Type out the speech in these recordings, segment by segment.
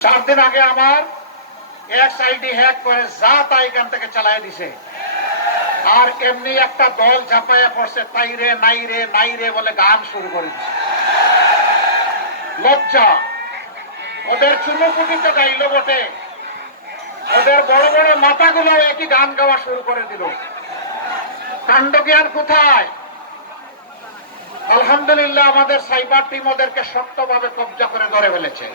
4 দিন আগে আমার এক্সআইডি হ্যাক করে যা তা এখান থেকে চালাই দিছে, আর এমনি একটা দল ঝাঁপাইয়া পড়ছে তাই রে নাই রে নাই রে বলে গান শুরু করে দিচ্ছে। লজ্জা! ওদের চুনোপুটি তো গাইল বটে, ওদের বড় বড় মাথাগুলো একই গান গাওয়া শুরু করে দিল। কাণ্ডজ্ঞান কোথায়? আলহামদুলিল্লাহ আমাদের সাইবার টিম ওদেরকে শক্তভাবে কবজা করে ধরে ফেলেছে।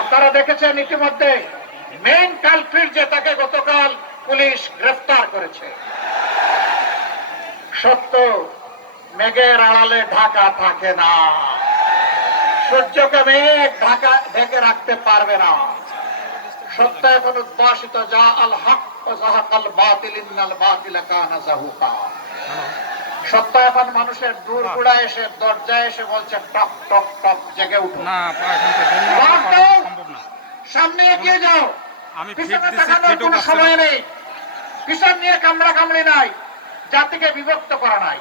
আপনারা দেখেছেন ইতিমধ্যে মেইন কালপ্রিট যে তাকে গতকাল পুলিশ গ্রেফতার করেছে। সত্য মেঘের আড়ালে ঢাকা থাকে না, সূর্যকে মেঘ ঢাকা ঢেকে রাখতে পারবে না। সত্য এখন উদ্ভাসিত, যা আল হক ও যাহাকাল বাতিল ইন্নাল বাতিলা কানা যাহুকা। সত্য এখন মানুষের দূর গুড়া এসে দরজায় এসে বলছে টক টক টক জেগে উঠুন, সামনে এগিয়ে যাও, পিছনে তাকানোর কোনো সময় নেই, পিছন নিয়ে কামড়া কামড়ি নাই, জাতিকে বিভক্ত করা নাই।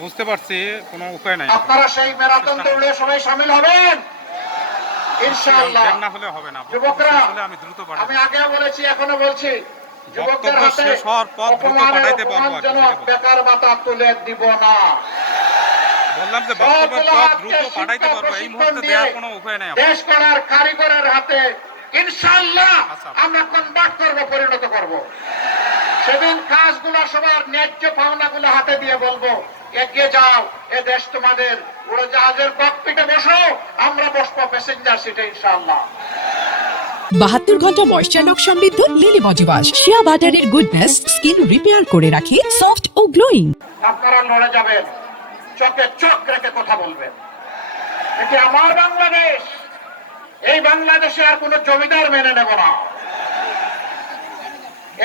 বুঝতে পারছি, কোনো উপায় নাই। আপনারা সেই ম্যারাথন দৌড়ে সবাই শামিল হবেন ইনশাআল্লাহ। যুবকরা, আমি আগেও বলেছি এখনো বলছি, যুবকদের হাতে অপমানজনক বেকার ভাতা তুলে দিব না। বললাম যে বক্তব্য দ্রুত পাঠাইতে পারবো, এই মুহূর্তে দেওয়ার কোনো উপায় নাই। দেশ করার কারিগরের হাতে ইনশাআল্লাহ আমরা কনভার্ট করব, পরিণত করব। সেদিন কাজগুলো সবার ন্যায্য পাওনাগুলো হাতে দিয়ে বলবো এগিয়ে যাও, এ দেশ তোমাদের, উড়োজাহাজের ককপিটে বসো, আমরা বসবো প্যাসেঞ্জার সিটে ইনশাআল্লাহ। 72 ঘন্টা ময়েশ্চার লক সমৃদ্ধ লিলি বডি ওয়াশ, শিয়া বাটারের গুডনেস স্কিন রিপেয়ার করে রাখে সফট ও গ্লোয়িং। আপনারা লড়ে যাবেন, চোখে চোখ রেখে কথা বলবেন। এটি আমার বাংলাদেশ, এই বাংলাদেশে আর কোন জমিদার মেনে নেব না।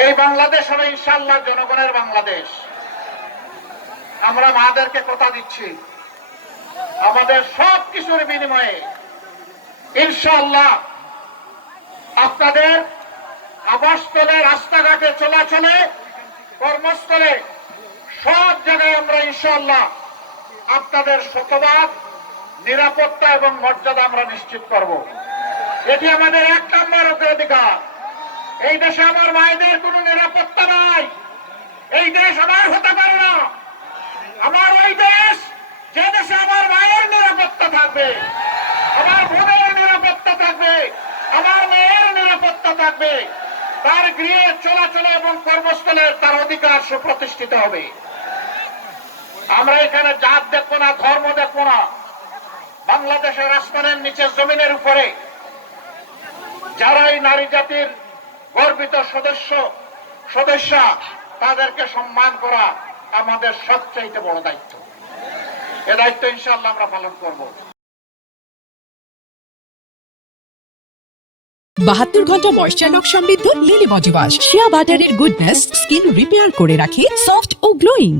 এই বাংলাদেশ হবে ইনশাআল্লাহ জনগণের বাংলাদেশ। আমরা মাদেরকে কথা দিচ্ছি, আমাদের সব কিছুর বিনিময়ে ইনশাআল্লাহ আপনাদের আবাসস্থলে, রাস্তাঘাটে, চলাচলে, কর্মস্থলে, সব জায়গায় আমরা ইনশাআল্লাহ আপনাদের শতভাগ নিরাপত্তা এবং মর্যাদা আমরা নিশ্চিত করব। এটি আমাদের 1 নম্বর অগ্রাধিকার। এই দেশে আমার মায়েদের কোনো নিরাপত্তা নাই, এই দেশ আমার হতে পারে না। আমার ওই দেশ, যে দেশে আমার মায়ের নিরাপত্তা থাকবে, আমার বোনের নিরাপত্তা থাকবে, আমার মেয়ের নিরাপত্তা থাকবে, তার গৃহে চলাচলে এবং কর্মস্থলে তার অধিকার সুপ্রতিষ্ঠিত হবে। আমরা এখানে জাত দেখবো না, ধর্ম দেখবো না। বাংলাদেশের আসমানের নিচে, জমিনের উপরে যারা এই নারী জাতির গর্বিত সদস্যা, তাদেরকে সম্মান করা আমাদের সবচাইতে বড় দায়িত্ব। এ দায়িত্ব ইনশাআল্লাহ আমরা পালন করব। 72 ঘন্টা ময়েশ্চার লক সমৃদ্ধ লিলি বডি ওয়াশ, শিয়া বাটারের গুডনেস স্কিন রিপেয়ার করে রাখে সফট ও গ্লোয়িং।